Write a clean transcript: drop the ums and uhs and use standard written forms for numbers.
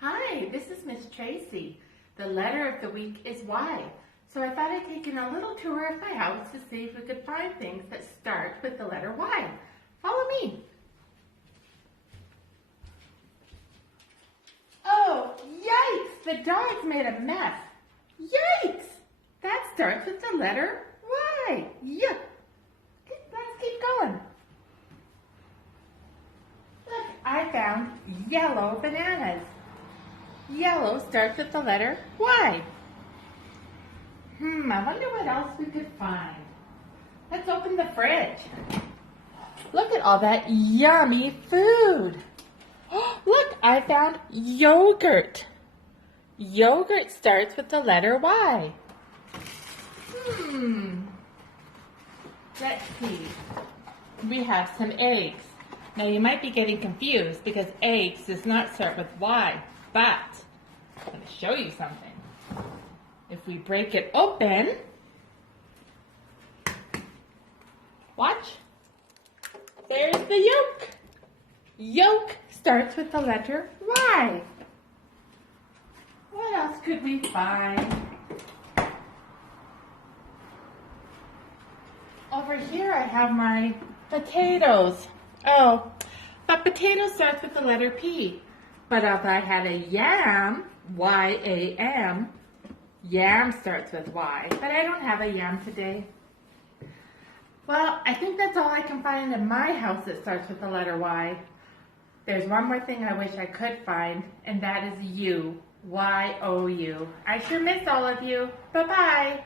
Hi, this is Miss Tracy. The letter of the week is Y. So I thought I'd take in a little tour of my house to see if we could find things that start with the letter Y. Follow me. Oh, yikes! The dog's made a mess. Yikes! That starts with the letter Y. Yuck! Let's keep going. Look, I found yellow bananas. Yellow starts with the letter Y. I wonder what else we could find. Let's open the fridge. Look at all that yummy food. Look, I found yogurt. Yogurt starts with the letter Y. Let's see. We have some eggs. Now you might be getting confused because eggs does not start with Y, but I'm going to show you something. If we break it open, watch, there's the yolk. Yolk starts with the letter Y. What else could we find? Over here I have my potatoes. Oh, but potato starts with the letter P. But if I had a yam, Y-A-M, yam starts with Y. But I don't have a yam today. Well, I think that's all I can find in my house that starts with the letter Y. There's one more thing I wish I could find, and that is you. Y-O-U. I sure miss all of you. Bye-bye.